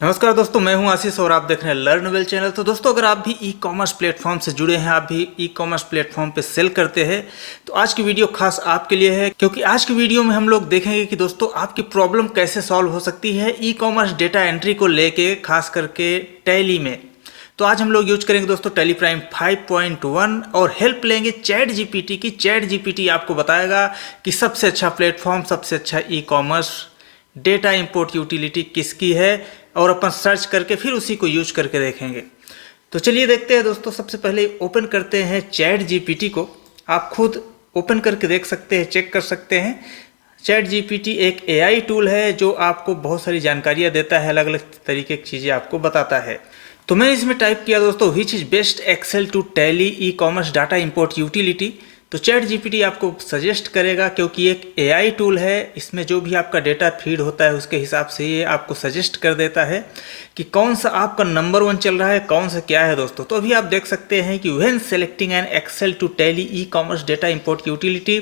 नमस्कार दोस्तों, मैं हूं आशीष और आप देख रहे हैं लर्न वेल चैनल। तो दोस्तों, अगर आप भी ई कॉमर्स प्लेटफॉर्म से जुड़े हैं, आप भी ई कॉमर्स प्लेटफॉर्म पे सेल करते हैं, तो आज की वीडियो खास आपके लिए है। क्योंकि आज की वीडियो में हम लोग देखेंगे कि दोस्तों आपकी प्रॉब्लम कैसे सॉल्व हो सकती है ई कॉमर्स डेटा एंट्री को लेके, खास करके टैली में। तो आज हम लोग यूज करेंगे दोस्तों टैली प्राइम 5.1 और हेल्प लेंगे चैट जीपीटी की। चैट जीपीटी आपको बताएगा कि सबसे अच्छा प्लेटफॉर्म, सबसे अच्छा ई कॉमर्स डेटा इंपोर्ट यूटिलिटी किसकी है, और अपन सर्च करके फिर उसी को यूज करके देखेंगे। तो चलिए देखते हैं दोस्तों। सबसे पहले ओपन करते हैं चैट जीपीटी को। आप खुद ओपन करके देख सकते हैं, चेक कर सकते हैं। चैट जीपीटी एक एआई टूल है जो आपको बहुत सारी जानकारियाँ देता है, अलग अलग तरीके की चीज़ें आपको बताता है। तो मैंने इसमें टाइप किया दोस्तों, which is best Excel to Tally e commerce data import utility. तो चैट जीपीटी आपको सजेस्ट करेगा, क्योंकि एक एआई टूल है, इसमें जो भी आपका डेटा फीड होता है उसके हिसाब से ये आपको सजेस्ट कर देता है कि कौन सा आपका नंबर 1 चल रहा है, कौन सा क्या है दोस्तों। तो अभी आप देख सकते हैं कि when selecting an Excel to Tally e commerce data import utility,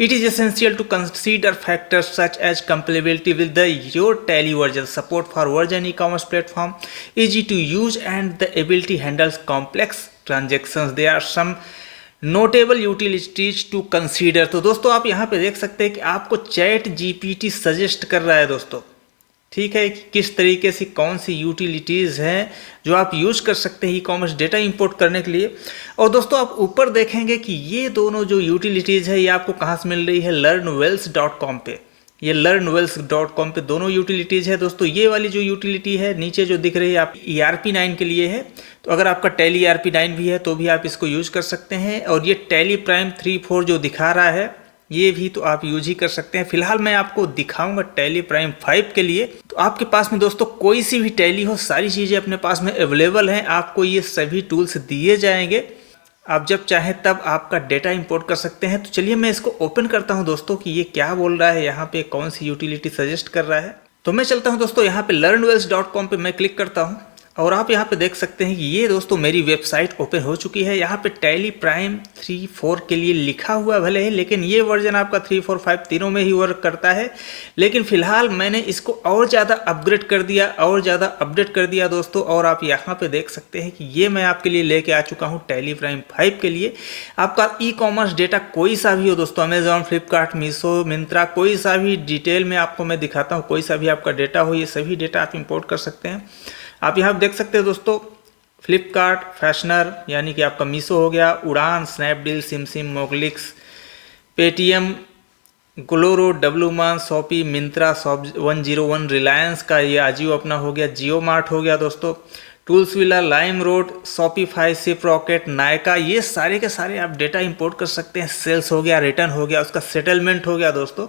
it is essential to consider factors such as compatibility with the your Tally version, support for version e commerce platform, easy to use and the ability handles complex transactions. They are some notable utilities to consider. तो दोस्तों आप यहाँ पे देख सकते हैं कि आपको चैट जीपीटी सजेस्ट कर रहा है दोस्तों, ठीक है, कि किस तरीके से कौन सी यूटिलिटीज़ हैं जो आप यूज़ कर सकते हैं ई कॉमर्स डेटा इंपोर्ट करने के लिए। और दोस्तों आप ऊपर देखेंगे कि ये दोनों जो यूटिलिटीज़ है ये आपको कहाँ से मिल रही है, learnwells.com पे। ये learnwells.com पे दोनों यूटिलिटीज़ है दोस्तों। ये वाली जो यूटिलिटी है नीचे जो दिख रही है आप ERP9 के लिए है। तो अगर आपका टैली ERP9 भी है तो भी आप इसको यूज़ कर सकते हैं। और ये टैली प्राइम 3.4 जो दिखा रहा है ये भी तो आप यूज ही कर सकते हैं। फिलहाल मैं आपको दिखाऊंगा टैली प्राइम 5 के लिए। तो आपके पास में दोस्तों कोई सी भी टैली हो, सारी चीज़ें अपने पास में अवेलेबल हैं। आपको ये सभी टूल्स दिए जाएंगे, आप जब चाहें तब आपका डेटा इंपोर्ट कर सकते हैं। तो चलिए मैं इसको ओपन करता हूं दोस्तों कि ये क्या बोल रहा है, यहाँ पे कौन सी यूटिलिटी सजेस्ट कर रहा है। तो मैं चलता हूं दोस्तों, यहाँ पे learnwells.com पे मैं क्लिक करता हूं और आप यहाँ पे देख सकते हैं कि ये दोस्तों मेरी वेबसाइट ओपन हो चुकी है। यहाँ पे टैली प्राइम 3.4 के लिए लिखा हुआ भले है, लेकिन ये वर्जन आपका 3, 4, 5 तीनों में ही वर्क करता है। लेकिन फिलहाल मैंने इसको और ज़्यादा अपग्रेड कर दिया, और ज़्यादा अपडेट कर दिया दोस्तों। और आप यहाँ पे देख सकते हैं कि ये मैं आपके लिए लेके आ चुका हूँ टैली प्राइम 5 के लिए। आपका ई कॉमर्स डेटा कोई सा भी हो दोस्तों, अमेजॉन, फ्लिपकार्ट, मीशो, मिंत्रा, कोई सा भी डिटेल में आपको मैं दिखाता हूँ, कोई सा भी आपका डेटा हो, ये सभी डेटा आप इम्पोर्ट कर सकते हैं। आप यहाँ देख सकते हैं दोस्तों, फ्लिपकार्ट, फैशनर यानी कि आपका मीशो हो गया, उड़ान, स्नैपडील, सिमसिम, मोगलिक्स, पेटीएम, ग्लोरो, डब्लूमान, शॉपी, मिंत्रा, शॉप 101, रिलायंस का ये आजियो अपना हो गया, जियो मार्ट हो गया दोस्तों, ToolsVilla, LimeRoad, Shopify, Shiprocket, Nykaa, ये सारे के सारे आप डेटा इंपोर्ट कर सकते हैं। सेल्स हो गया, रिटर्न हो गया, उसका सेटलमेंट हो गया दोस्तों।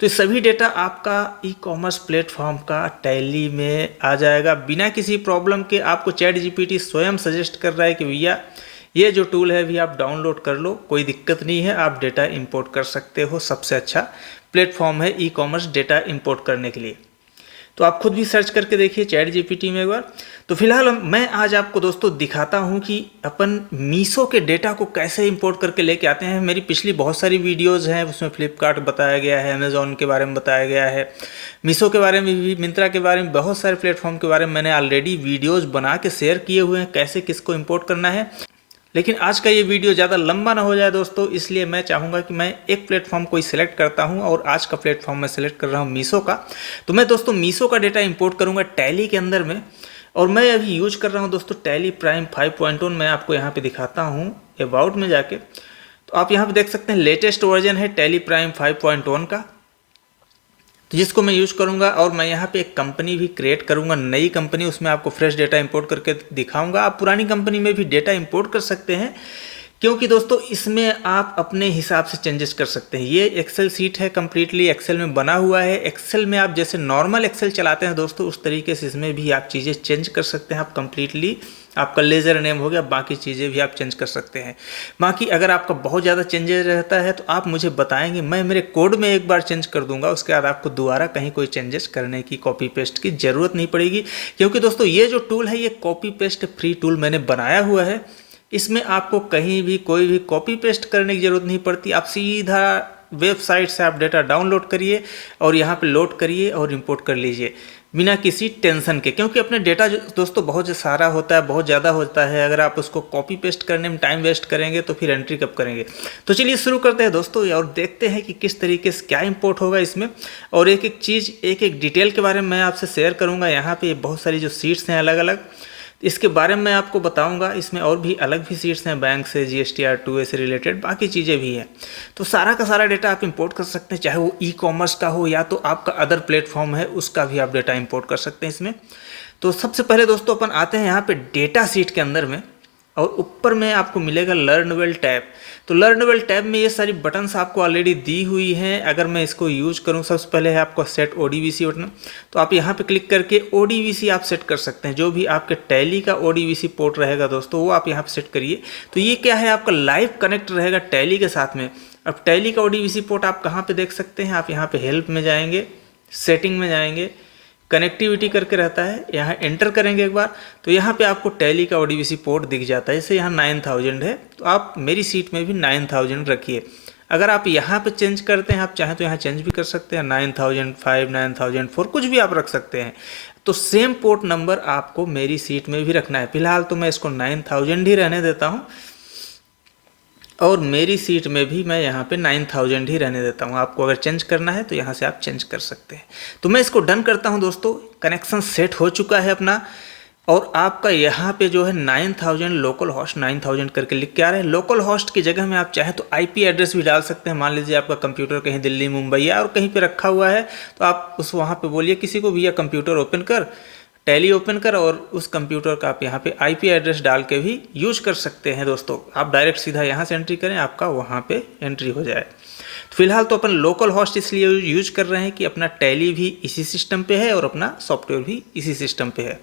तो ये सभी डेटा आपका ई कॉमर्स प्लेटफॉर्म का टैली में आ जाएगा बिना किसी प्रॉब्लम के। आपको चैट जीपीटी स्वयं सजेस्ट कर रहा है कि भैया ये जो टूल है भी आप डाउनलोड कर लो, कोई दिक्कत नहीं है, आप डेटा इंपोर्ट कर सकते हो। सबसे अच्छा प्लेटफॉर्म है ई कॉमर्स डेटा इंपोर्ट करने के लिए। तो आप खुद भी सर्च करके देखिए चैट जीपीटी में एक बार। तो फिलहाल मैं आज आपको दोस्तों दिखाता हूं कि अपन मीशो के डेटा को कैसे इंपोर्ट करके लेके आते हैं। मेरी पिछली बहुत सारी वीडियोस हैं, उसमें फ्लिपकार्ट बताया गया है, अमेजॉन के बारे में बताया गया है, मीशो के बारे में भी, मिंत्रा के बारे में, बहुत सारे प्लेटफॉर्म के बारे में मैंने ऑलरेडी वीडियोज़ बना के शेयर किए हुए हैं कैसे किसको इम्पोर्ट करना है। लेकिन आज का ये वीडियो ज़्यादा लंबा ना हो जाए दोस्तों, इसलिए मैं चाहूँगा कि मैं एक प्लेटफॉर्म कोई सिलेक्ट करता हूँ, और आज का प्लेटफॉर्म मैं सिलेक्ट कर रहा हूँ मीशो का। तो मैं दोस्तों मीशो का डेटा इंपोर्ट करूँगा टैली के अंदर में, और मैं अभी यूज कर रहा हूँ दोस्तों टैली प्राइम 5.1। मैं आपको यहाँ पे दिखाता हूँ अबाउट में जाके। तो आप यहाँ पे देख सकते हैं लेटेस्ट वर्जन है टैली प्राइम 5.1 का, तो जिसको मैं यूज करूंगा। और मैं यहाँ पे एक कंपनी भी क्रिएट करूंगा, नई कंपनी, उसमें आपको फ्रेश डेटा इंपोर्ट करके दिखाऊंगा। आप पुरानी कंपनी में भी डेटा इंपोर्ट कर सकते हैं, क्योंकि दोस्तों इसमें आप अपने हिसाब से चेंजेस कर सकते हैं। ये एक्सेल सीट है, कम्प्लीटली एक्सेल में बना हुआ है। एक्सेल में आप जैसे नॉर्मल एक्सेल चलाते हैं दोस्तों, उस तरीके से इसमें भी आप चीज़ें चेंज कर सकते हैं। आप कम्प्लीटली, आपका लेज़र नेम हो गया, बाकी चीज़ें भी आप चेंज कर सकते हैं। बाकी अगर आपका बहुत ज़्यादा चेंजेस रहता है तो आप मुझे बताएंगे, मैं मेरे कोड में एक बार चेंज कर दूंगा, उसके बाद आपको दोबारा कहीं कोई चेंजेस करने की, कॉपी पेस्ट की ज़रूरत नहीं पड़ेगी। क्योंकि दोस्तों ये जो टूल है, ये कॉपी पेस्ट फ्री टूल मैंने बनाया हुआ है। इसमें आपको कहीं भी कोई भी कॉपी पेस्ट करने की ज़रूरत नहीं पड़ती। आप सीधा वेबसाइट से आप डेटा डाउनलोड करिए और यहाँ पे लोड करिए और इंपोर्ट कर लीजिए बिना किसी टेंशन के। क्योंकि अपने डेटा दोस्तों बहुत सारा होता है, बहुत ज़्यादा होता है। अगर आप उसको कॉपी पेस्ट करने में टाइम वेस्ट करेंगे तो फिर एंट्री कब करेंगे। तो चलिए शुरू करते हैं दोस्तों और देखते हैं कि किस तरीके से क्या इंपोर्ट होगा इसमें। और एक एक चीज़, एक एक डिटेल के बारे में मैं आपसे शेयर करूँगा। यहाँ पे बहुत सारी जो सीट्स हैं अलग अलग, इसके बारे में मैं आपको बताऊंगा। इसमें और भी अलग भी सीट्स हैं, बैंक से, GSTR2A से रिलेटेड बाकी चीज़ें भी हैं। तो सारा का सारा डेटा आप इंपोर्ट कर सकते हैं, चाहे वो ई-कॉमर्स का हो या तो आपका अदर प्लेटफॉर्म है उसका भी आप डेटा इंपोर्ट कर सकते हैं इसमें। तो सबसे पहले दोस्तों अपन आते हैं यहाँ पे डेटा सीट के अंदर में, और ऊपर में आपको मिलेगा लर्न वेल टैब। तो लर्न वेल टैब में ये सारी बटन्स आपको ऑलरेडी दी हुई हैं। अगर मैं इसको यूज करूँ, सबसे पहले है आपको सेट ODVC बटन। तो आप यहाँ पे क्लिक करके ODVC आप सेट कर सकते हैं। जो भी आपके टैली का ODVC पोर्ट रहेगा दोस्तों, वो आप यहाँ पे सेट करिए। तो ये क्या है, आपका लाइव कनेक्ट रहेगा टैली के साथ में। अब टैली का ODVC पोर्ट आप कहाँ पर देख सकते हैं, आप यहाँ पर हेल्प में जाएंगे, सेटिंग में जाएंगे, कनेक्टिविटी करके रहता है, यहाँ एंटर करेंगे एक बार तो यहाँ पे आपको टैली का ODVC पोर्ट दिख जाता है। जैसे यहाँ 9000 है तो आप मेरी सीट में भी 9000 रखिए। अगर आप यहाँ पे चेंज करते हैं, आप चाहें तो यहाँ चेंज भी कर सकते हैं, 9005, 9004 कुछ भी आप रख सकते हैं। तो सेम पोर्ट नंबर आपको मेरी सीट में भी रखना है। फिलहाल तो मैं इसको 9000 ही रहने देता हूँ और मेरी सीट में भी मैं यहाँ पे 9000 ही रहने देता हूँ। आपको अगर चेंज करना है तो यहाँ से आप चेंज कर सकते हैं। तो मैं इसको डन करता हूँ दोस्तों। कनेक्शन सेट हो चुका है अपना, और आपका यहाँ पे जो है 9000 लोकल होस्ट 9000 करके लिख के आ रहा है। लोकल होस्ट की जगह में आप चाहें तो IP एड्रेस भी डाल सकते हैं। मान लीजिए आपका कंप्यूटर कहीं दिल्ली, मुंबई या और कहीं पे रखा हुआ है, तो आप उस वहाँ पे बोलिए किसी को भी, या कंप्यूटर ओपन कर, टैली ओपन कर, और उस कंप्यूटर का आप यहाँ पे IP एड्रेस डाल के भी यूज कर सकते हैं दोस्तों। आप डायरेक्ट सीधा यहाँ से एंट्री करें, आपका वहाँ पे एंट्री हो जाए। फिलहाल तो अपन लोकल होस्ट इसलिए यूज कर रहे हैं कि अपना टैली भी इसी सिस्टम पे है और अपना सॉफ्टवेयर भी इसी सिस्टम पे है।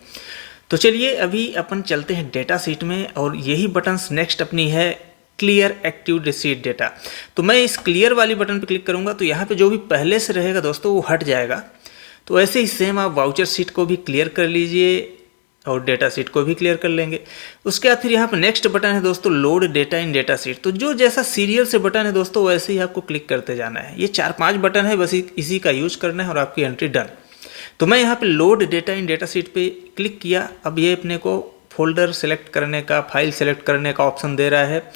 तो चलिए अभी अपन चलते हैं डेटा सीट में, और यही बटन्स नेक्स्ट अपनी है क्लियर एक्टिव रिसीट डेटा। तो मैं इस क्लियर वाली बटन पर क्लिक करूँगा तो यहाँ पर जो भी पहले से रहेगा दोस्तों वो हट जाएगा। तो ऐसे ही सेम आप वाउचर सीट को भी क्लियर कर लीजिए और डेटा सीट को भी क्लियर कर लेंगे। उसके बाद फिर यहाँ पर नेक्स्ट बटन है दोस्तों लोड डेटा इन डेटा सीट। तो जो जैसा सीरियल से बटन है दोस्तों वैसे ही आपको क्लिक करते जाना है। ये 4-5 बटन है, बस इसी का यूज करना है और आपकी एंट्री डन। तो मैं यहाँ पे लोड डेटा इन डेटा सीट पे क्लिक किया। अब ये अपने को फोल्डर सेलेक्ट करने का, फाइल सेलेक्ट करने का ऑप्शन दे रहा है।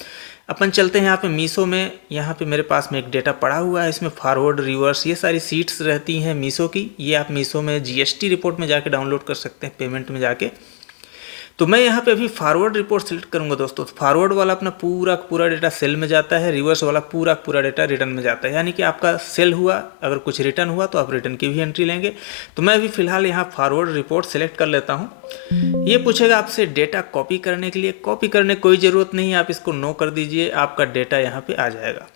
अपन चलते हैं यहाँ पे मीशो में। यहाँ पे मेरे पास में एक डेटा पड़ा हुआ है, इसमें फॉरवर्ड, रिवर्स, ये सारी सीट्स रहती हैं मीशो की। ये आप मीशो में GST रिपोर्ट में जाके डाउनलोड कर सकते हैं, पेमेंट में जाके। तो मैं यहाँ पे अभी फॉरवर्ड रिपोर्ट सेलेक्ट करूँगा दोस्तों। तो फॉरवर्ड वाला अपना पूरा पूरा डेटा सेल में जाता है, रिवर्स वाला पूरा पूरा डेटा रिटर्न में जाता है। यानी कि आपका सेल हुआ, अगर कुछ रिटर्न हुआ तो आप रिटर्न की भी एंट्री लेंगे। तो मैं अभी फिलहाल यहाँ फॉरवर्ड रिपोर्ट सेलेक्ट कर लेता हूँ। ये पूछेगा आपसे डेटा कॉपी करने के लिए। कॉपी करने की कोई ज़रूरत नहीं है, आप इसको नो कर दीजिए, आपका डेटा यहाँ पर आ जाएगा।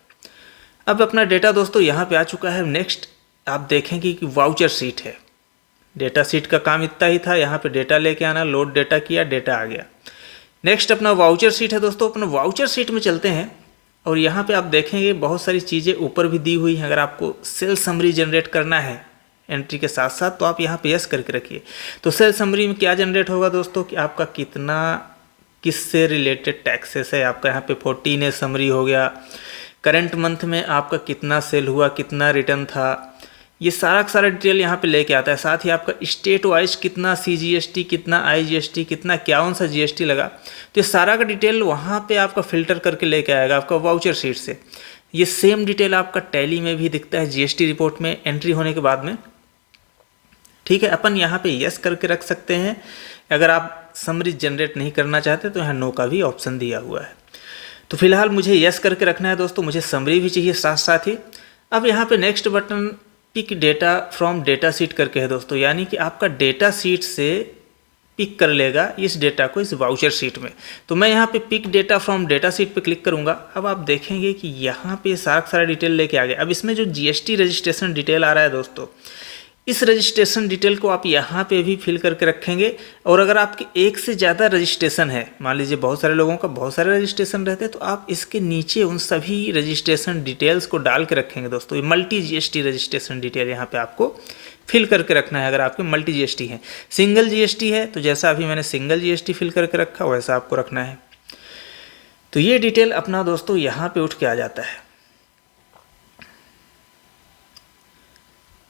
अब अपना डेटा दोस्तों यहाँ पर आ चुका है। नेक्स्ट आप देखेंगे कि वाउचर सीट है। डेटा सीट का काम इतना ही था, यहाँ पे डेटा लेके आना, लोड डेटा किया, डेटा आ गया। नेक्स्ट अपना वाउचर सीट है दोस्तों। अपना वाउचर सीट में चलते हैं और यहाँ पे आप देखेंगे बहुत सारी चीज़ें ऊपर भी दी हुई हैं। अगर आपको सेल समरी जनरेट करना है एंट्री के साथ साथ तो आप यहाँ पे यस करके रखिए। तो सेल समरी में क्या जनरेट होगा दोस्तों कि आपका कितना, किससे रिलेटेड टैक्सेस है, आपका यहाँ पे 14A समरी हो गया। करंट मंथ में आपका कितना सेल हुआ, कितना रिटर्न था, ये सारा का सारा डिटेल यहाँ पे लेके आता है। साथ ही आपका स्टेट वाइज कितना CGST, कितना IGST, कितना क्या सा GST लगा, तो ये सारा का डिटेल वहाँ पे आपका फिल्टर करके लेके आएगा आपका वाउचर सीट से। ये सेम डिटेल आपका टैली में भी दिखता है GST रिपोर्ट में एंट्री होने के बाद में। ठीक है, अपन यहाँ पे यस करके रख सकते हैं। अगर आप समरी जनरेट नहीं करना चाहते तो यहाँ नो का भी ऑप्शन दिया हुआ है। तो फिलहाल मुझे यस करके रखना है दोस्तों, मुझे समरी भी चाहिए साथ साथ ही। अब यहाँ पे next button pick data from data sheet करके है दोस्तों। यानी कि आपका डेटा सीट से पिक कर लेगा इस डेटा को इस वाउचर शीट में। तो मैं यहाँ पे pick data from data sheet पे क्लिक करूँगा। अब आप देखेंगे कि यहाँ पे सारा डिटेल लेके आ गया। अब इसमें जो जीएसटी रजिस्ट्रेशन डिटेल आ रहा है दोस्तों, इस रजिस्ट्रेशन डिटेल को आप यहाँ पे भी फिल करके रखेंगे। और अगर आपके एक से ज़्यादा रजिस्ट्रेशन है, मान लीजिए बहुत सारे लोगों का बहुत सारे रजिस्ट्रेशन रहते हैं, तो आप इसके नीचे उन सभी रजिस्ट्रेशन डिटेल्स को डाल के रखेंगे दोस्तों। ये मल्टी जीएसटी रजिस्ट्रेशन डिटेल यहाँ पे आपको फिल करके रखना है। अगर आपके मल्टी जीएसटी है, सिंगल जीएसटी है तो जैसा अभी मैंने सिंगल जीएसटी फिल करके रखा वैसा आपको रखना है। तो ये डिटेल अपना दोस्तों यहाँ पे उठ के आ जाता है।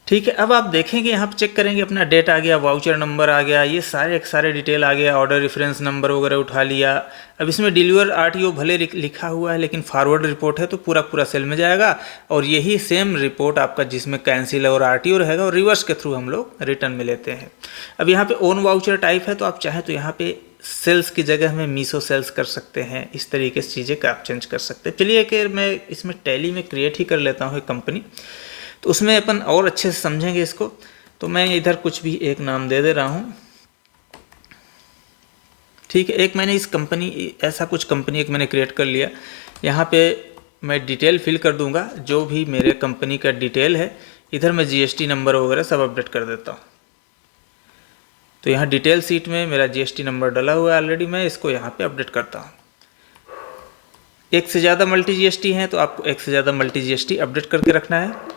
ठीक है, अब आप देखेंगे यहाँ पे चेक करेंगे, अपना डेट आ गया, वाउचर नंबर आ गया, ये सारे डिटेल आ गया, ऑर्डर रेफरेंस नंबर वगैरह उठा लिया। अब इसमें डिलीवर आरटीओ भले लिखा हुआ है लेकिन फॉरवर्ड रिपोर्ट है तो पूरा सेल में जाएगा। और यही सेम रिपोर्ट आपका जिसमें कैंसिल और आरटीओ रहेगा और रिवर्स के थ्रू हम लोग रिटर्न में लेते हैं। अब यहाँ पे ओन वाउचर टाइप है तो आप चाहें तो यहाँ पे सेल्स की जगह में मीसो सेल्स कर सकते हैं। इस तरीके से चीज़ें का आप चेंज कर सकते हैं। चलिए कि मैं इसमें टैली में क्रिएट ही कर लेता हूँ एक कंपनी, तो उसमें अपन और अच्छे से समझेंगे इसको। तो मैं इधर कुछ भी एक नाम दे रहा हूँ। ठीक है, एक मैंने इस कंपनी ऐसा कुछ कंपनी एक मैंने क्रिएट कर लिया। यहाँ पे मैं डिटेल फिल कर दूंगा, जो भी मेरे कंपनी का डिटेल है। इधर मैं जीएसटी नंबर वगैरह सब अपडेट कर देता हूँ। तो यहाँ डिटेल सीट में मेरा जीएसटी नंबर डाला हुआ है ऑलरेडी, मैं इसको यहाँ पे अपडेट करता हूँ। एक से ज़्यादा मल्टी जीएसटी है तो आपको एक से ज़्यादा मल्टी जीएसटी अपडेट करके रखना है।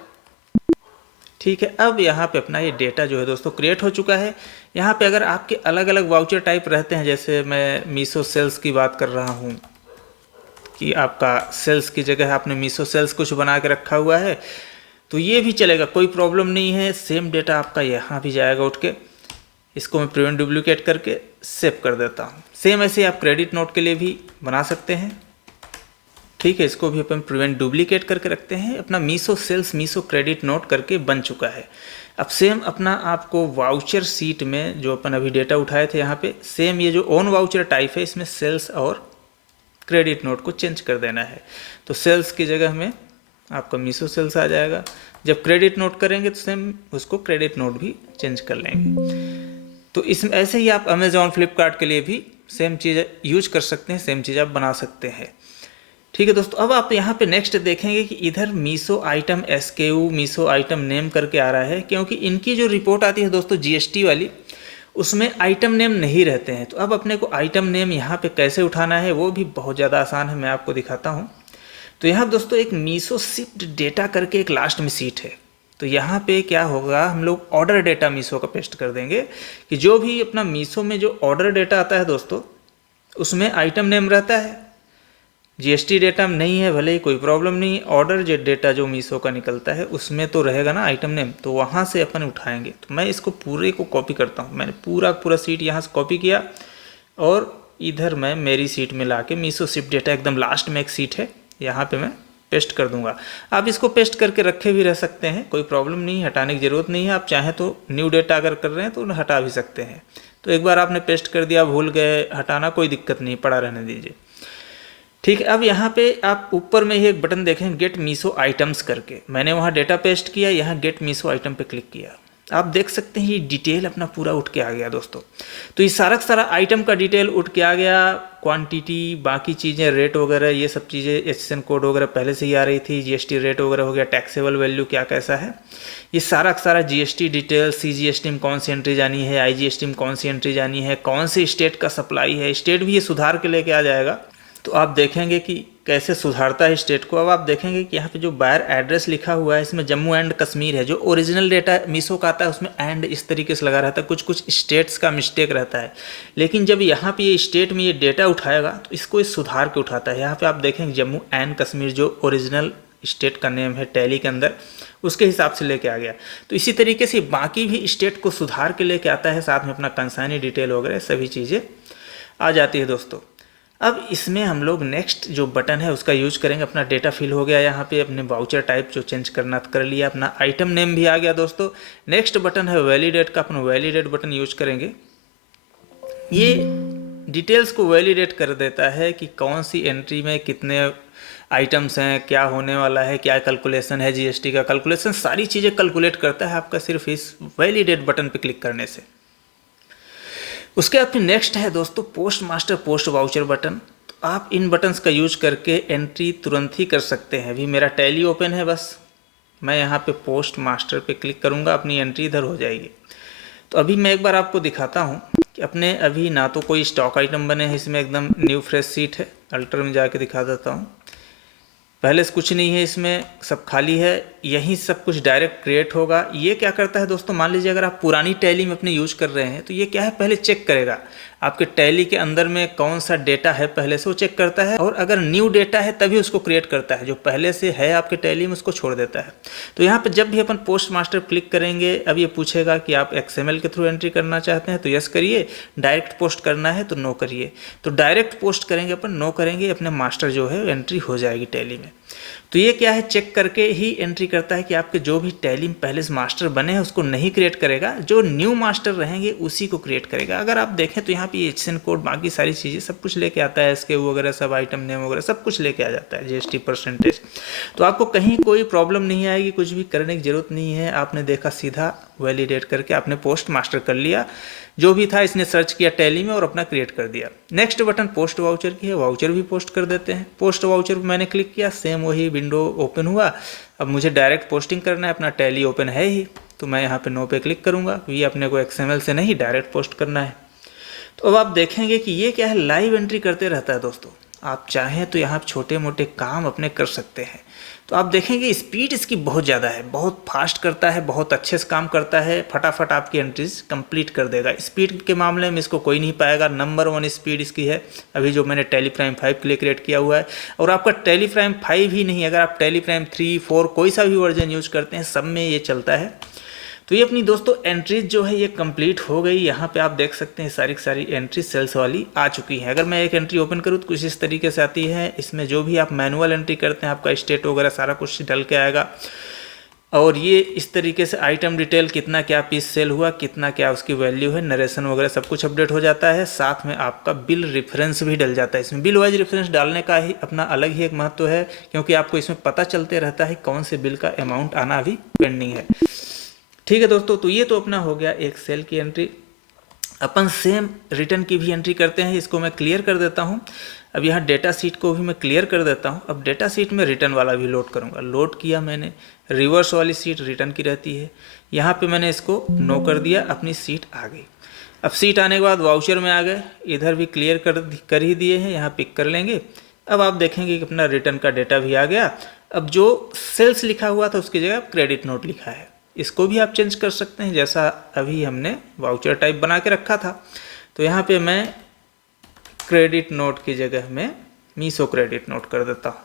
ठीक है, अब यहाँ पे अपना ये डेटा जो है दोस्तों क्रिएट हो चुका है। यहाँ पे अगर आपके अलग अलग वाउचर टाइप रहते हैं, जैसे मैं मीसो सेल्स की बात कर रहा हूँ कि आपका सेल्स की जगह आपने मीसो सेल्स कुछ बना के रखा हुआ है, तो ये भी चलेगा, कोई प्रॉब्लम नहीं है। सेम डेटा आपका यहाँ भी जाएगा उठ के। इसको मैं प्रिवेंट डुप्लीकेट करके सेव कर देता हूँ। सेम ऐसे आप क्रेडिट नोट के लिए भी बना सकते हैं। ठीक है, इसको भी अपन प्रिवेंट डुप्लीकेट करके रखते हैं। अपना Meesho sales Meesho credit note करके बन चुका है। अब सेम अपना आपको वाउचर सीट में जो अपन अभी डेटा उठाए थे यहाँ पे, सेम ये जो ओन वाउचर टाइप है इसमें सेल्स और क्रेडिट नोट को चेंज कर देना है। तो सेल्स की जगह में आपका मीसो सेल्स आ जाएगा। जब क्रेडिट नोट करेंगे तो सेम उसको क्रेडिट नोट भी चेंज कर लेंगे। तो इसमें ऐसे ही आप अमेजॉन फ्लिपकार्ट के लिए भी सेम चीज़ यूज कर सकते हैं, सेम चीज़ आप बना सकते हैं। ठीक है दोस्तों, अब आप यहाँ पे नेक्स्ट देखेंगे कि इधर Meesho item SKU Meesho item name करके आ रहा है, क्योंकि इनकी जो रिपोर्ट आती है दोस्तों जीएसटी वाली, उसमें आइटम नेम नहीं रहते हैं। तो अब अपने को आइटम नेम यहाँ पे कैसे उठाना है वो भी बहुत ज़्यादा आसान है, मैं आपको दिखाता हूँ। तो यहाँ दोस्तों एक मीसो शिफ्ट डेटा करके एक लास्ट में सीट है। तो यहाँ पे क्या होगा, हम लोग ऑर्डर डेटा मीसो का पेस्ट कर देंगे कि जो भी अपना मीसो में जो ऑर्डर डेटा आता है दोस्तों, उसमें आइटम नेम रहता है। जीएसटी डेटा नहीं है भले ही कोई प्रॉब्लम नहीं, ऑर्डर जो डेटा जो मीसो का निकलता है उसमें तो रहेगा ना आइटम नेम, तो वहाँ से अपन उठाएंगे। तो मैं इसको पूरे को कॉपी करता हूँ। मैंने पूरा सीट यहाँ से कॉपी किया और इधर मैं मेरी सीट में ला के मीसो शिफ्ट डेटा एकदम लास्ट में एक सीट है, यहाँ पे मैं पेस्ट कर दूंगा। आप इसको पेस्ट करके रखे भी रह सकते हैं, कोई प्रॉब्लम नहीं, हटाने की ज़रूरत नहीं है। आप चाहें तो न्यू डेटा अगर कर रहे हैं तो हटा भी सकते हैं। तो एक बार आपने पेस्ट कर दिया, भूल गए हटाना, कोई दिक्कत नहीं, पड़ा रहने दीजिए। ठीक है, अब यहाँ पे आप ऊपर में ही एक बटन देखें गेट मीसो आइटम्स करके, मैंने वहाँ डेटा पेस्ट किया, यहाँ गेट मीसो आइटम पे क्लिक किया। आप देख सकते हैं ये डिटेल अपना पूरा उठ के आ गया दोस्तों। तो ये सारा आइटम का डिटेल उठ के आ गया, क्वांटिटी, बाकी चीज़ें, रेट वगैरह, ये सब चीज़ें, एचएसएन कोड वगैरह पहले से ही आ रही थी, जीएसटी रेट वगैरह हो गया, टैक्सेबल वैल्यू क्या कैसा है, ये सारा जीएसटी डिटेल, सीजीएसटी में कौन सी एंट्री जानी है, आईजीएसटी में कौन सी एंट्री जानी है, कौन से स्टेट का सप्लाई है, स्टेट भी ये सुधार के लेके आ जाएगा। तो आप देखेंगे कि कैसे सुधारता है स्टेट को। अब आप देखेंगे कि यहाँ पे जो बायर एड्रेस लिखा हुआ है इसमें जम्मू एंड कश्मीर है। जो ओरिजिनल डेटा मीसो का आता है उसमें एंड इस तरीके से लगा रहता है, कुछ स्टेट्स का मिस्टेक रहता है। लेकिन जब यहाँ पे ये स्टेट में ये डेटा उठाएगा तो इसको इस सुधार के उठाता है। यहाँ पे आप देखेंगे जम्मू एंड कश्मीर जो ओरिजिनल स्टेट का नेम है टैली के अंदर, उसके हिसाब से लेके आ गया। तो इसी तरीके से बाकी भी स्टेट को सुधार के लेके आता है, साथ में अपना कंसाइनी डिटेल वगैरह सभी चीज़ें आ जाती है दोस्तों। अब इसमें हम लोग नेक्स्ट जो बटन है उसका यूज करेंगे। अपना डेटा फिल हो गया, यहाँ पे अपने वाउचर टाइप जो चेंज करना कर लिया, अपना आइटम नेम भी आ गया दोस्तों। नेक्स्ट बटन है वैलिडेट का, अपना वैलिडेट बटन यूज करेंगे। ये डिटेल्स को वैलिडेट कर देता है कि कौन सी एंट्री में कितने आइटम्स हैं, क्या होने वाला है, क्या कैलकुलेशन है, जीएसटी का कैलकुलेशन, सारी चीज़ें कैलकुलेट करता है आपका सिर्फ इस वैलिडेट बटन पे क्लिक करने से। उसके बाद फिर नेक्स्ट है दोस्तों post master post voucher button. तो आप इन बटन्स का यूज करके एंट्री तुरंत ही कर सकते हैं। अभी मेरा टैली ओपन है, बस मैं यहाँ पे पोस्ट मास्टर पे क्लिक करूँगा, अपनी एंट्री इधर हो जाएगी। तो अभी मैं एक बार आपको दिखाता हूँ कि अपने अभी ना तो कोई स्टॉक आइटम बने हैं इसमें, एकदम न्यू फ्रेश सीट है। अल्टर में जाके दिखा देता हूँ। पहले से कुछ नहीं है इसमें, सब खाली है। यहीं सब कुछ डायरेक्ट क्रिएट होगा। ये क्या करता है दोस्तों, मान लीजिए अगर आप पुरानी टैली में अपने यूज कर रहे हैं तो ये क्या है, पहले चेक करेगा आपके टैली के अंदर में कौन सा डेटा है, पहले से वो चेक करता है। और अगर न्यू डेटा है तभी उसको क्रिएट करता है, जो पहले से है आपके टैली में उसको छोड़ देता है। तो यहाँ पर जब भी अपन पोस्ट मास्टर क्लिक करेंगे, अब ये पूछेगा कि आप XML के थ्रू एंट्री करना चाहते हैं तो यस करिए, डायरेक्ट पोस्ट करना है तो नो करिए। तो डायरेक्ट पोस्ट करेंगे अपन, नो करेंगे, अपने मास्टर जो है एंट्री हो जाएगी टैली में। तो ये क्या है, चेक करके ही एंट्री करता है कि आपके जो भी टैली में पहले से मास्टर बने हैं उसको नहीं क्रिएट करेगा, जो न्यू मास्टर रहेंगे उसी को क्रिएट करेगा। अगर आप देखें तो यहाँ पे HSN कोड, बाकी सारी चीज़ें सब कुछ लेके आता है, SKU वगैरह सब, आइटम नेम वगैरह सब कुछ लेके आ जाता है, GST परसेंटेज। तो आपको कहीं कोई प्रॉब्लम नहीं आएगी, कुछ भी करने की ज़रूरत नहीं है। आपने देखा सीधा वैलिडेट करके आपने पोस्ट मास्टर कर लिया, जो भी था इसने सर्च किया टैली में और अपना क्रिएट कर दिया। नेक्स्ट बटन पोस्ट वाउचर की है, वाउचर भी पोस्ट कर देते हैं। पोस्ट वाउचर पर मैंने क्लिक किया, सेम वही विंडो ओपन हुआ। अब मुझे डायरेक्ट पोस्टिंग करना है, अपना टैली ओपन है ही, तो मैं यहाँ पे नो पे क्लिक करूँगा। ये अपने को XML से नहीं डायरेक्ट पोस्ट करना है। तो अब आप देखेंगे कि ये क्या है, लाइव एंट्री करते रहता है दोस्तों। आप चाहें तो यहाँ छोटे मोटे काम अपने कर सकते हैं। तो आप देखेंगे स्पीड इसकी बहुत ज़्यादा है, बहुत फास्ट करता है, बहुत अच्छे से काम करता है, फटाफट आपकी एंट्रीज कंप्लीट कर देगा। स्पीड के मामले में इसको कोई नहीं पाएगा, नंबर 1 स्पीड इसकी है अभी जो मैंने टेलीप्राइम 5 के लिए क्रिएट किया हुआ है। और आपका टेलीप्राइम 5 ही नहीं, अगर आप टेलीप्राइम 3, 4 कोई सा भी वर्जन यूज करते हैं, सब में ये चलता है। तो ये अपनी दोस्तों एंट्रीज जो है ये कंप्लीट हो गई। यहाँ पे आप देख सकते हैं सारी की सारी एंट्री सेल्स वाली आ चुकी है। अगर मैं एक एंट्री ओपन करूँ तो कुछ इस तरीके से आती है। इसमें जो भी आप मैनुअल एंट्री करते हैं, आपका स्टेट वगैरह सारा कुछ डल के आएगा। और ये इस तरीके से आइटम डिटेल, कितना क्या पीस सेल हुआ, कितना क्या उसकी वैल्यू है, नरेशन वगैरह सब कुछ अपडेट हो जाता है। साथ में आपका बिल रेफरेंस भी डल जाता है। इसमें बिल वाइज रेफरेंस डालने का ही अपना अलग ही एक महत्व है, क्योंकि आपको इसमें पता चलते रहता है कौन से बिल का अमाउंट आना अभी पेंडिंग है। ठीक है दोस्तों, तो ये तो अपना हो गया एक सेल की एंट्री। अपन सेम रिटर्न की भी एंट्री करते हैं। इसको मैं क्लियर कर देता हूँ। अब यहाँ डेटा सीट को भी मैं क्लियर कर देता हूँ। अब डेटा सीट में रिटर्न वाला भी लोड करूँगा। लोड किया मैंने, रिवर्स वाली सीट रिटर्न की रहती है, यहाँ पे मैंने इसको नो कर दिया, अपनी सीट आ गई। अब सीट आने के बाद वाउचर में आ गए, इधर भी क्लियर कर ही दिए हैं, यहाँ पिक कर लेंगे। अब आप देखेंगे कि अपना रिटर्न का डेटा भी आ गया। अब जो सेल्स लिखा हुआ था उसकी जगह क्रेडिट नोट लिखा है, इसको भी आप चेंज कर सकते हैं, जैसा अभी हमने वाउचर टाइप बना के रखा था। तो यहाँ पे मैं क्रेडिट नोट की जगह में मीशो क्रेडिट नोट कर देता हूँ।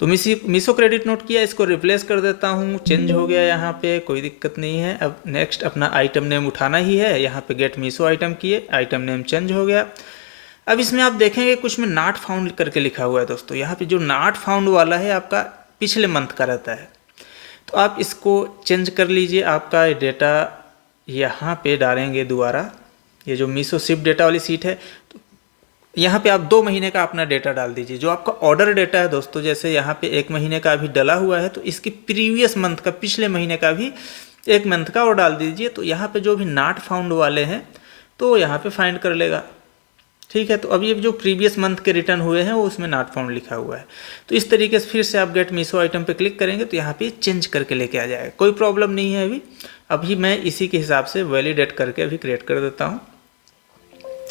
तो मीशो क्रेडिट नोट किया, इसको रिप्लेस कर देता हूँ, चेंज हो गया, यहाँ पे कोई दिक्कत नहीं है। अब नेक्स्ट अपना आइटम नेम उठाना ही है, यहाँ पे गेट मीशो आइटम किए, आइटम नेम चेंज हो गया। अब इसमें आप देखेंगे कुछ में नॉट फाउंड करके लिखा हुआ है दोस्तों। यहाँ पे जो नॉट फाउंड वाला है आपका पिछले मंथ का रहता है, तो आप इसको चेंज कर लीजिए। आपका डेटा यहाँ पे डालेंगे दोबारा, ये जो मीशो शिप डेटा वाली सीट है, तो यहाँ पे आप 2 महीने का अपना डेटा डाल दीजिए। जो आपका ऑर्डर डेटा है दोस्तों, जैसे यहाँ पे 1 महीने का अभी डला हुआ है, तो इसकी प्रीवियस मंथ का, पिछले महीने का भी 1 मंथ का और डाल दीजिए। तो यहाँ पे जो भी नॉट फाउंड वाले हैं तो यहाँ पे फाइंड कर लेगा। ठीक है, तो अब ये जो प्रीवियस मंथ के रिटर्न हुए हैं वो उसमें नॉट फाउंड लिखा हुआ है। तो इस तरीके से फिर से आप गेट मीशो आइटम पे क्लिक करेंगे तो यहाँ पे चेंज करके लेके आ जाएगा, कोई प्रॉब्लम नहीं है। अभी मैं इसी के हिसाब से वैलिडेट करके अभी क्रिएट कर देता हूँ।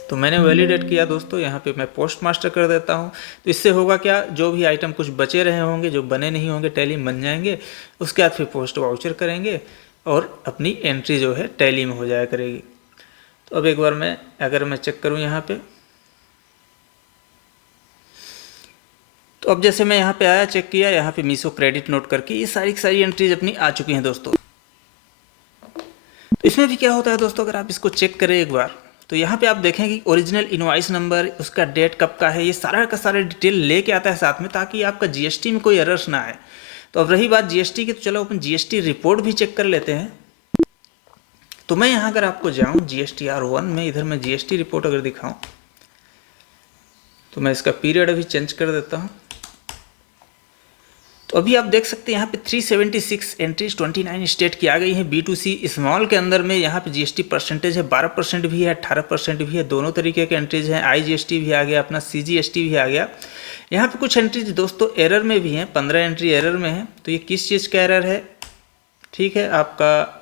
तो मैंने वैलिडेट किया दोस्तों, यहाँ पे मैं पोस्ट मास्टर कर देता हूँ। तो इससे होगा क्या, जो भी आइटम कुछ बचे रहे होंगे, जो बने नहीं होंगे, टैली में बन जाएंगे। उसके बाद फिर पोस्ट वाउचर करेंगे और अपनी एंट्री जो है टैली में हो जाया करेगी। तो अब एक बार अगर मैं चेक करूँ यहाँ पे, तो अब जैसे मैं यहाँ पे आया, चेक किया, यहाँ पे मीशो क्रेडिट नोट करके ये सारी की सारी एंट्रीज अपनी आ चुकी हैं दोस्तों। तो इसमें भी क्या होता है दोस्तों, अगर आप इसको चेक करें एक बार, तो यहाँ पे आप देखें कि ओरिजिनल इनवॉइस नंबर, उसका डेट कब का है, ये सारा का सारा डिटेल लेके आता है साथ में, ताकि आपका GST में कोई एरर्स ना आए। तो अब रही बात GST की, तो चलो अपन GST रिपोर्ट भी चेक कर लेते हैं। तो मैं यहाँ अगर आपको जाऊँ GSTR1 में, इधर मैं GST रिपोर्ट अगर दिखाऊँ तो मैं इसका पीरियड अभी चेंज कर देता हूँ। तो अभी आप देख सकते हैं यहाँ पे 376 एंट्रीज 29 स्टेट की आ गई हैं। B2C स्मॉल के अंदर में यहाँ पे GST परसेंटेज है 12% भी है 18% भी है, दोनों तरीके के एंट्रीज हैं। IGST भी आ गया, अपना CGST भी आ गया। यहाँ पे कुछ एंट्रीज दोस्तों एरर में भी हैं, 15 एंट्री एरर में है। तो ये किस चीज़ का एरर है? ठीक है, आपका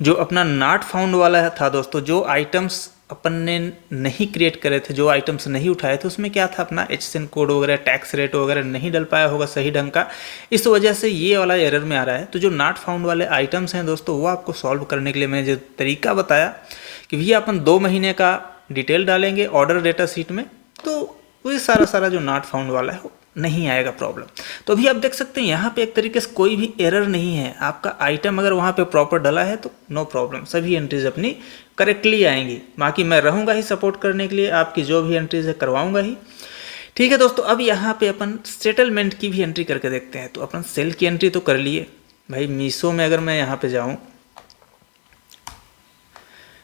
जो अपना नॉट फाउंड वाला था दोस्तों, जो आइटम्स अपन ने नहीं क्रिएट करे थे, जो आइटम्स नहीं उठाए थे, उसमें क्या था, अपना HSN कोड वगैरह टैक्स रेट वगैरह नहीं डल पाया होगा सही ढंग का, इस वजह से ये वाला एरर में आ रहा है। तो जो नॉट फाउंड वाले आइटम्स हैं दोस्तों, वो आपको सॉल्व करने के लिए मैंने जो तरीका बताया कि भैया अपन 2 महीने का डिटेल डालेंगे ऑर्डर डेटा शीट में, तो वो सारा जो नॉट फाउंड वाला है नहीं आएगा प्रॉब्लम। तो अभी आप देख सकते हैं यहाँ पे एक तरीके से कोई भी एरर नहीं है। आपका आइटम अगर वहाँ पे प्रॉपर डला है तो नो प्रॉब्लम, सभी एंट्रीज अपनी करेक्टली आएंगी। बाकी मैं रहूँगा ही सपोर्ट करने के लिए, आपकी जो भी एंट्रीज है करवाऊँगा ही। ठीक है दोस्तों, अब यहाँ पे अपन सेटलमेंट की भी एंट्री करके देखते हैं। तो अपन सेल की एंट्री तो कर लिए भाई। मीशो में अगर मैं यहाँ पे जाऊँ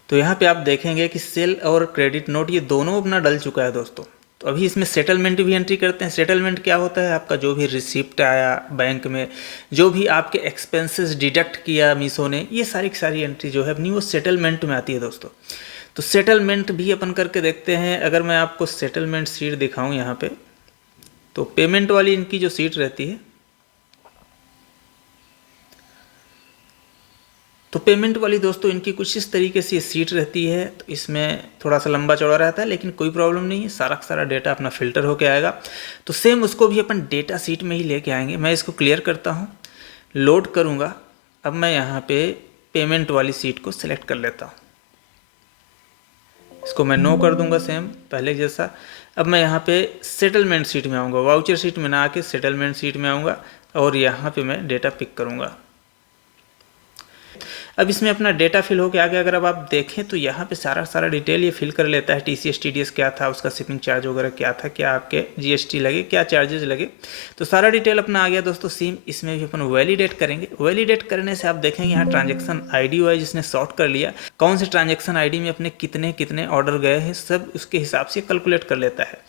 तो यहाँ पे आप देखेंगे कि सेल और क्रेडिट नोट ये दोनों अपना डल चुका है दोस्तों। तो अभी इसमें सेटलमेंट भी एंट्री करते हैं। सेटलमेंट क्या होता है? आपका जो भी रिसिप्ट आया बैंक में, जो भी आपके एक्सपेंसेस डिडक्ट किया मीशो ने, ये सारी की सारी एंट्री जो है अपनी वो सेटलमेंट में आती है दोस्तों। तो सेटलमेंट भी अपन करके देखते हैं। अगर मैं आपको सेटलमेंट सीट दिखाऊं यहाँ पे, तो पेमेंट वाली इनकी जो सीट रहती है, तो पेमेंट वाली दोस्तों इनकी कुछ इस तरीके से सीट रहती है। तो इसमें थोड़ा सा लंबा चौड़ा रहता है, लेकिन कोई प्रॉब्लम नहीं है, सारा डेटा अपना फिल्टर होके आएगा। तो सेम उसको भी अपन डेटा सीट में ही लेके आएंगे। मैं इसको क्लियर करता हूँ, लोड करूँगा। अब मैं यहाँ पे पेमेंट वाली सीट को सिलेक्ट कर लेता हूँ, इसको मैं नो कर दूंगा सेम पहले जैसा। अब मैं यहाँ पे सेटलमेंट सीट में आऊँगा, वाउचर सीट में ना आके सेटलमेंट सीट में आऊँगा और यहाँ पे मैं डेटा पिक करूँगा। अब इसमें अपना डेटा फिल हो के आ गया। अगर अब आप देखें तो यहाँ पे सारा डिटेल ये फिल कर लेता है। TCS TDS क्या था, उसका शिपिंग चार्ज वगैरह क्या था, क्या आपके GST लगे, क्या चार्जेस लगे, तो सारा डिटेल अपना आ गया दोस्तों। सेम इसमें भी अपन वैलिडेट करेंगे। वैलिडेट करने से आप देखेंगे यहाँ ट्रांजेक्शन ID वाइज जिसने सॉर्ट कर लिया, कौन से ट्रांजेक्शन ID में अपने कितने ऑर्डर गए हैं, सब उसके हिसाब से कैलकुलेट कर लेता है।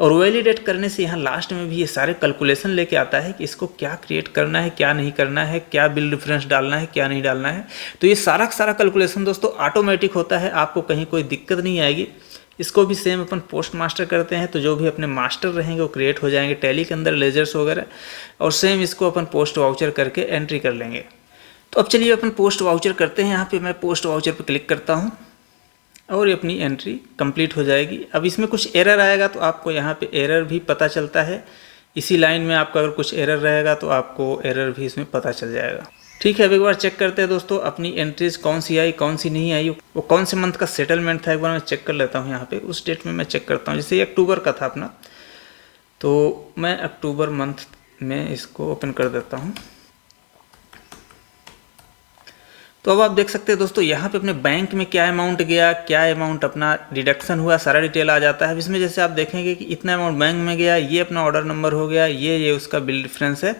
और वैलिडेट करने से यहाँ लास्ट में भी ये सारे कैलकुलेशन लेके आता है कि इसको क्या क्रिएट करना है, क्या नहीं करना है, क्या बिल डिफरेंस डालना है, क्या नहीं डालना है। तो ये सारा कैलकुलेशन दोस्तों ऑटोमेटिक होता है, आपको कहीं कोई दिक्कत नहीं आएगी। इसको भी सेम अपन पोस्ट मास्टर करते हैं, तो जो भी अपने मास्टर रहेंगे वो क्रिएट हो जाएंगे टैली के अंदर, लेजर्स वगैरह। और सेम इसको अपन पोस्ट वाउचर करके एंट्री कर लेंगे। तो अब चलिए अपन पोस्ट वाउचर करते हैं। यहाँ पर मैं पोस्ट वाउचर पर क्लिक करता हूँ और ये अपनी एंट्री कंप्लीट हो जाएगी। अब इसमें कुछ एरर आएगा तो आपको यहाँ पे एरर भी पता चलता है। इसी लाइन में आपका अगर कुछ एरर रहेगा तो आपको एरर भी इसमें पता चल जाएगा। ठीक है, अब एक बार चेक करते हैं दोस्तों अपनी एंट्रीज कौन सी आई, कौन सी नहीं आई, वो कौन से मंथ का सेटलमेंट था, एक बार मैं चेक कर लेता हूँ। यहाँ पे उस डेट में मैं चेक करता हूँ। जैसे अक्टूबर का था अपना, तो मैं अक्टूबर मंथ में इसको ओपन कर देता हूँ। तो अब आप देख सकते हैं दोस्तों यहाँ पे अपने बैंक में क्या अमाउंट गया, क्या अमाउंट अपना डिडक्शन हुआ, सारा डिटेल आ जाता है। इसमें जैसे आप देखेंगे कि इतना अमाउंट बैंक में गया, ये अपना ऑर्डर नंबर हो गया, ये उसका बिल डिफरेंस है।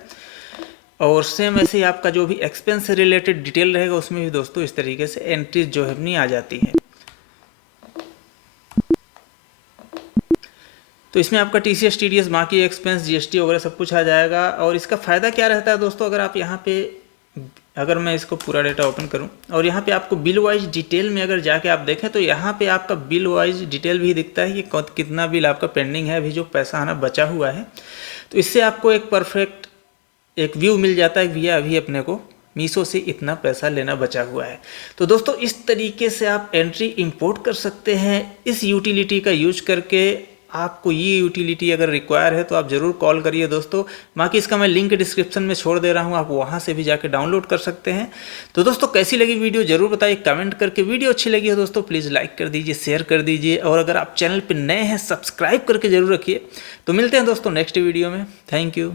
और सेम ऐसे ही आपका जो भी एक्सपेंस से रिलेटेड डिटेल रहेगा उसमें भी दोस्तों इस तरीके से एंट्रीज जो है अपनी आ जाती है। तो इसमें आपका TCS TDS बाकी एक्सपेंस GST वगैरह सब कुछ आ जाएगा। और इसका फ़ायदा क्या रहता है दोस्तों, अगर आप यहाँ पे, अगर मैं इसको पूरा डेटा ओपन करूं और यहाँ पे आपको बिल वाइज डिटेल में अगर जाके आप देखें तो यहाँ पे आपका बिल वाइज डिटेल भी दिखता है कि कितना बिल आपका पेंडिंग है, अभी जो पैसा आना बचा हुआ है। तो इससे आपको एक परफेक्ट एक व्यू मिल जाता है कि भैया अभी अपने को मीशो से इतना पैसा लेना बचा हुआ है। तो दोस्तों इस तरीके से आप एंट्री इंपोर्ट कर सकते हैं। इस यूटिलिटी का यूज करके आपको ये यूटिलिटी अगर रिक्वायर है तो आप ज़रूर कॉल करिए दोस्तों। बाकी इसका मैं लिंक डिस्क्रिप्शन में छोड़ दे रहा हूँ, आप वहाँ से भी जाके डाउनलोड कर सकते हैं। तो दोस्तों कैसी लगी वीडियो ज़रूर बताइए कमेंट करके। वीडियो अच्छी लगी हो दोस्तों प्लीज़ लाइक कर दीजिए, शेयर कर दीजिए, और अगर आप चैनल पर नए हैं सब्सक्राइब करके ज़रूर रखिए। तो मिलते हैं दोस्तों नेक्स्ट वीडियो में। Thank you.